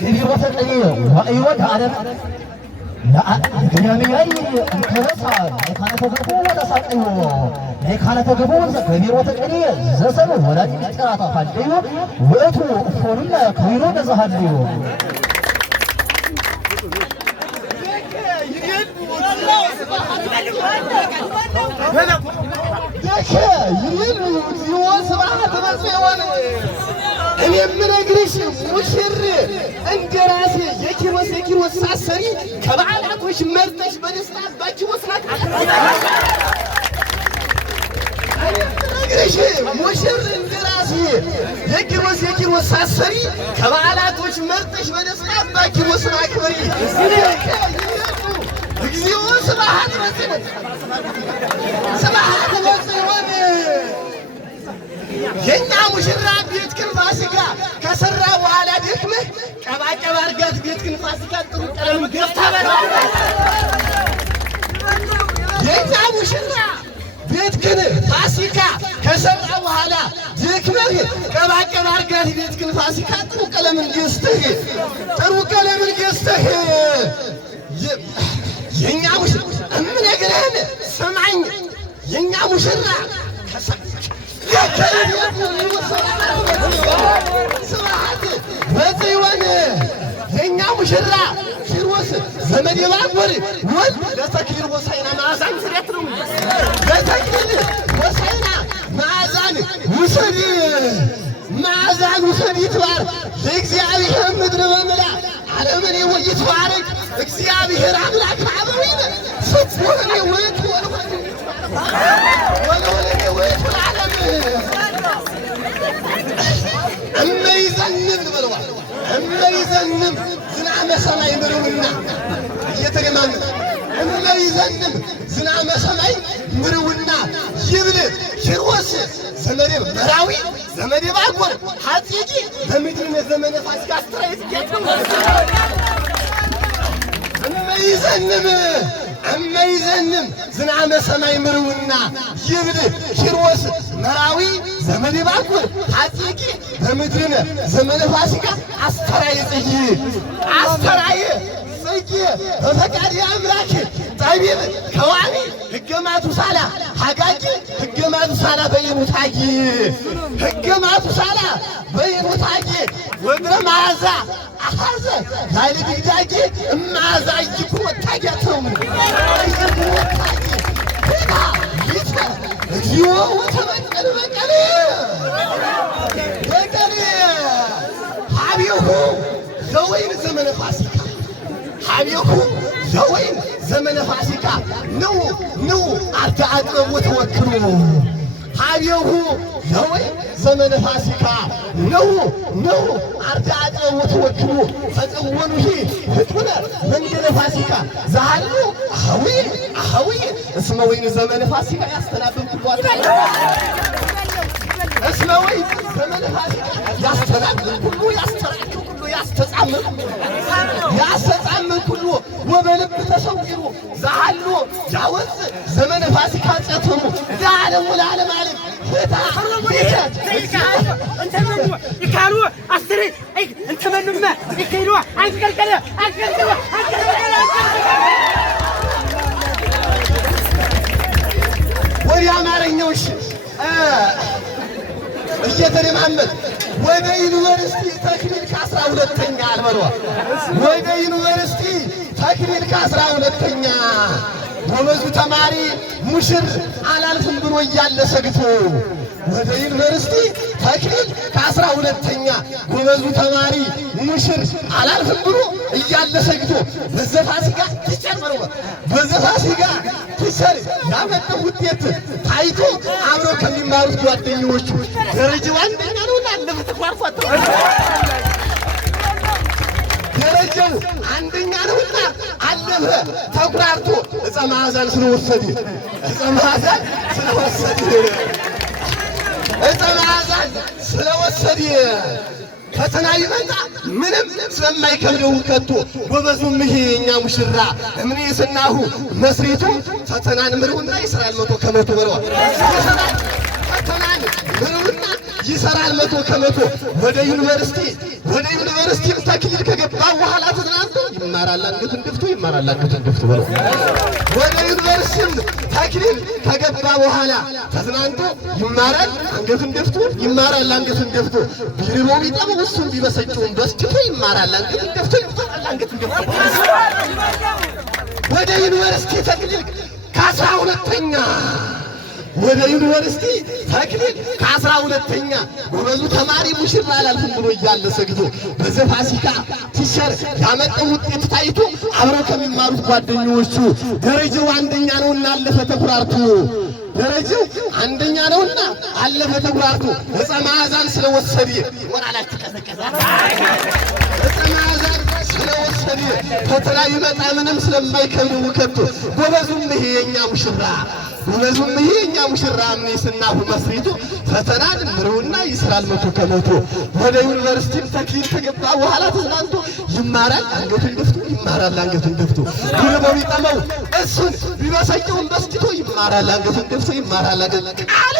كبيرة القليل وأيوة عالم لا جميعي انترسال كانت تجربه ولا ساقيو كانت تجربه كبيرة القليل زسل ولا تتراطا فالقيو وأتو فورنا كبيرو بزهديو እኔ የምነግርሽ ሙሽር እንደራሴ የኪሮስ ሳሰሪ ከበዓላቶች መርጠሽ በደስታ ባችሁ ወስናት እኔ የምነግርሽ ሙሽር እንደራሴ የኪሮስ ሳሰሪ ከበዓላቶች መርጠሽ በደስታ ባችሁ ወስናት ክብሪ እግዚኦ ስብሐት ወሰን ስብሐት ወሰን የኛ ሙሽራ ቤት ግን ፋሲካ ከሰራ በኋላ ደክመህ ቀባቀባ አድርጋት ቤት ግን ፋሲካ ጥሩ ቀለም ገፍታ በላ የኛ ሙሽራ ቤት ግን ፋሲካ ከሰራ በኋላ ደክመህ ቀባቀባ አድርጋት ቤት ግን ፋሲካ ጥሩ ቀለም ገዝተህ የኛ ሙሽራ እምነግርህን ስማኝ የኛ ሙሽራ በጽዮን የኛ ሙሽራ ኪሮስ ዘመድ የባጎር ወልድ ለተክሊል ሆሳዕና መዓዛን ስሬት ነው ለተክሊል ሆሳዕና መዓዛን ውሰድ ይትባር ለእግዚአብሔር ምድር በምላ ዓለምን ይትባረክ እግዚአብሔር አምላክ አበዊነ ስትወኔ ወይት ወለወለኔ ወይት ዓለም እመይዘንም ብለዋል። እመይዘንም ዝናመ ሰማይ ምርውና እየተገማመ እመይዘንም ዝናመ ሰማይ ምርውና ይብል ኪሮስ ዘመዴ መራዊ ዘመዴ ባጎር ሐጺቂ በምድርነ ዘመነ ፋሲካ አስተራየት ጌጥም እመይዘንም ዝናመ ሰማይ ምርውና ይብል ኪሮስ መራዊ ዘመዴ ባጎር ሐጺቂ በምድርነ ዘመነ ፋሲካ አስተራየ ጽጌ በፈቃድ አምላክ ጠቢብ ከዋኒ ሕገ ማቱሳላ ሐጋጊ ሕገ ማቱሳላ በይኑታጊ ወግረ መዓዛ አሐዘ ላይለ ድግዳጊ እመዓዛ ይኩ ወታጊያት ነው ይኩ ወታጊ ሄዳ ይትፈ እግዚኦ ወተበቀል በቀል ሀቢሁ ዘወይን ዘመነ ፋሲካ ሀቢሁ ዘወይን ዘመነ ፋሲካ ነው አርዳ አጥበቡ ተወክሉ ሀቢሁ ዘወይን ዘመነ ፋሲካ ነው አርዳ አጥበቡ ተወክሉ ፈጽወኑሂ ፍጡነ መንገለ ፋሲካ ዛሃሉ አሃዊ እስመ ወይን ዘመነ ፋሲካ ያስተናብብኩሏል እስመ ወይን ዘመነ ፋሲካ ያስተናብብኩሉ ያስተጻምን ኩሉ ወበልብ ተሰውሩ ዛሃሉ ያወፅ ዘመነ ፋሲካ ጸተሙ ዛዓለም ወለዓለም ዓለም ፍታ ይካሉ አስሪ እንተመኑማ ይከይሉ አንቀልቀለ ወዲ አማርኛውሽ እየተደማመጥ ወደ ዩኒቨርሲቲ ተክሊል ከ12ኛ አልበሏ ወደ ዩኒቨርሲቲ ተክሊል ከ12ኛ ጎበዙ ተማሪ ሙሽር አላልፍም ብሎ እያለ ሰግቶ ወደ ዩኒቨርሲቲ ተክሊል ከ12ኛ ጎበዙ ተማሪ ሙሽር አላልፍም ብሎ እያለ ሰግቶ በዘፋሲካ ቲቸር ያመጣው ውጤት ታይቶ አብረው ከሚማሩት ጓደኞቹ ደረጃው አንደኛ ነውና አለፈ ተቋርፏት ደረጃው አንደኛ ነውና አለፈ ተቋርጦ ዕፀ መዓዛን ስለወሰደ ፈተና ይመጣ ምንም ስለማይከብደው ከቶ ጎበዙም ይሄ የኛ ሙሽራ እምኔ ስናሁ መስሪቱ ፈተናን ምሩና ይሰራል 100% ብለዋል። ፈተናን ምሩና ይሰራል 100% ወደ ዩኒቨርሲቲ ተክሊል ከገባ ይማራል አንገቱን ደፍቶ ይማራል አንገቱን ደፍቶ ብሎ ወደ ዩኒቨርሲቲም ተክሊል ከገባ በኋላ ተዝናንቶ ይማራል አንገቱን ደፍቶ ይማራል አንገቱን ደፍቶ ቢርቦው ቢጠማው እሱን ቢበሰጭውም በስጭቶ ይማራል አንገቱን ደፍቶ ይማራል አንገቱን ደፍቶ ወደ ዩኒቨርሲቲ ተክሊል ከ12ኛ ወደ ዩኒቨርሲቲ ተክሊል ከ12ኛ ጎበዙ ተማሪ ሙሽራ አላልፍም ብሎ እያለ ሰግቶ በዘፋሲካ ቲሸር ያመጣው ውጤት ታይቶ አብረው ከሚማሩት ጓደኞቹ ደረጃው አንደኛ ነውና አለፈ ተኩራርቶ ደረጃው አንደኛ ነውና አለፈ ተኩራርቶ ዕፀ መዓዛን ስለወሰደ ወራላችሁ ተቀዘቀዘ ዕፀ መዓዛን ስለወሰደ ፈተና ይመጣ ምንም ስለማይከብድ ውከቶ ጎበዙም ይሄ የኛ ሙሽራ ወለዙም ይሄ የኛ ሙሽራ ምንስና መስሪቱ ፈተና ድምሩና ይስራል መቶ ከመቶ ወደ ዩኒቨርሲቲ ተክሊል ከገባ በኋላ ተዝናንቶ ይማራል አንገቱን ደፍቶ ይማራል አንገቱን ደፍቶ ቢርበው ቢጠማው እሱን ቢበሰጨውም በስጭቶ ይማራል አንገቱን ደፍቶ ይማራል ቃል